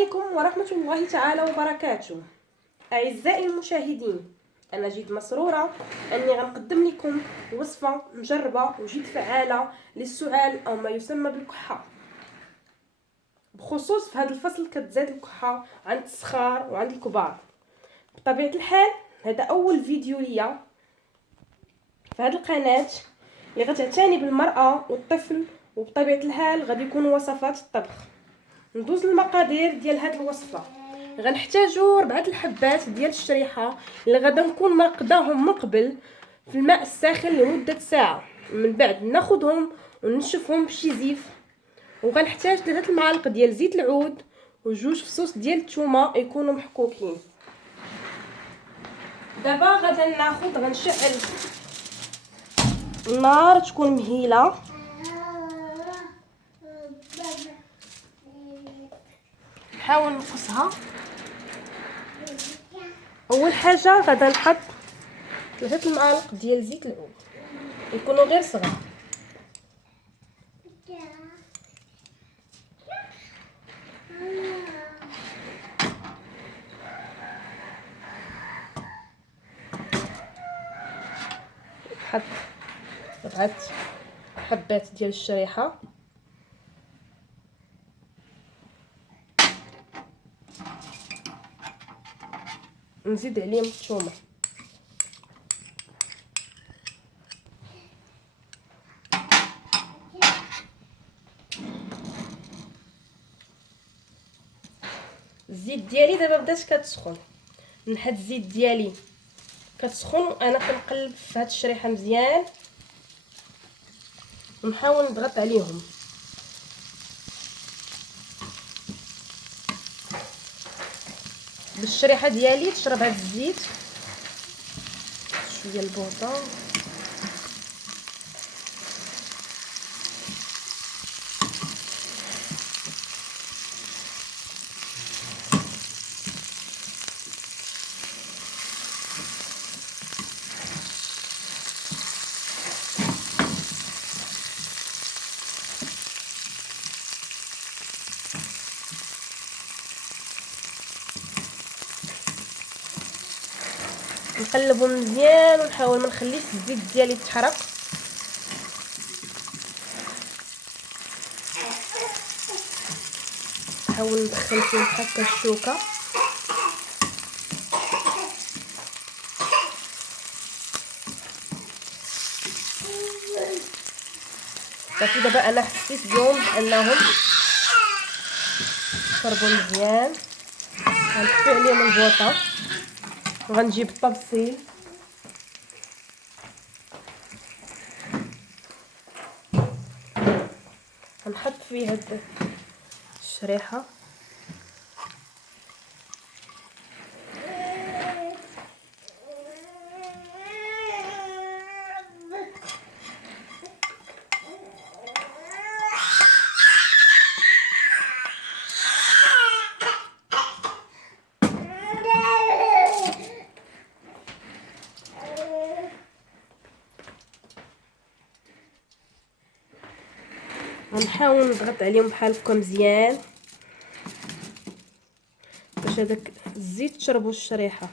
عليكم ورحمة الله تعالى وبركاته. أعزائي المشاهدين، أنا جد مسرورة أني غنقدم لكم وصفة مجربة وجد فعالة للسعال أو ما يسمى بالكحة. بخصوص في هذا الفصل كتزاد الكحة عند الصغار وعند الكبار. بطبيعة الحال هذا أول فيديو ليا في هذه القناة اللي غتعتني بالمرأة والطفل، وبطبيعة الحال غادي يكونوا وصفات الطبخ. ندوز المقادير ديال هاد الوصفه. غنحتاجو 4 الحبات ديال الشريحه اللي غادا نكون مرقداهم من قبل في الماء الساخن لمده ساعه، من بعد ناخذهم وننشفهم بشي زيف. وغنحتاج 3 المعالق ديال زيت العود وجوج فصوص ديال الثومه يكونوا محكوكين. دابا غادا غنشعل النار تكون مهيله. نحاول نقصها. اول حاجه غادا نحط 3 المعالق ديال زيت العود يكونوا غير صغار. نحط 4 حبات ديال الشريحه. نزيد عليهم الثومه. الزيت ديالي دابا بدات كتسخن. نحط الزيت ديالي كتسخن وانا كنقلب في هاد الشريحه مزيان ونحاول نضغط عليهم. بالشريحه ديالي تشرب هاد الزيت. شويه البوطه. نقلبو مزيان ونحاول ما نخليش الزيت ديالي يتحرق. نحاول ندخل فيه هكا الشوكه. صافي دابا انا حسيت بهم بانهم شربوا مزيان. غنطفي عليهم البوطه وغنجيب الطبسيل غنحط فيه هاد الشريحه. غنحاول نضغط عليهم بحال هكا مزيان باش هذاك الزيت تشربو الشريحه.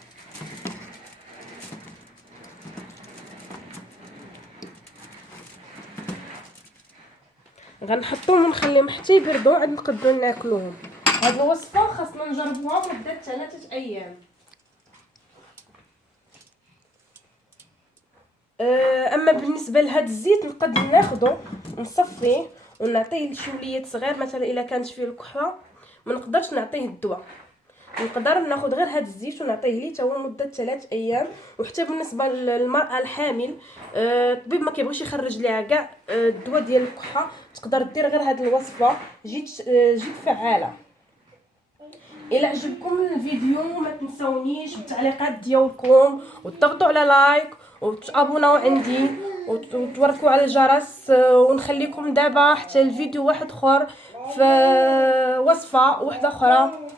غنحطوهم ونخليهم حتى يبردوا عاد نقدروا ناكلوهم. هاد الوصفه خاصنا نجربوها مده 3 ايام. اما بالنسبه لهاد الزيت نقدر ناخذه ونصفيه ونعطيه لشي وليد صغير، مثلا الا كانت فيه الكحه ما نقدرش نعطيه الدواء، نقدر ناخذ غير هاد الزيت ونعطيه ليه حتى هو مده 3 ايام. وحتى بالنسبه للمراه الحامل الطبيب ما كيبغيش يخرج ليها كاع الدواء ديال الكحه، تقدر دير غير هاد الوصفه جد فعاله. الى عجبكم الفيديو ما تنسونيش بالتعليقات ديالكم وتضغطوا على لايك وتابوناو عندي وتوركوا على الجرس. ونخليكم دابا حتى الفيديو واحد اخر في وصفه واحده اخرى.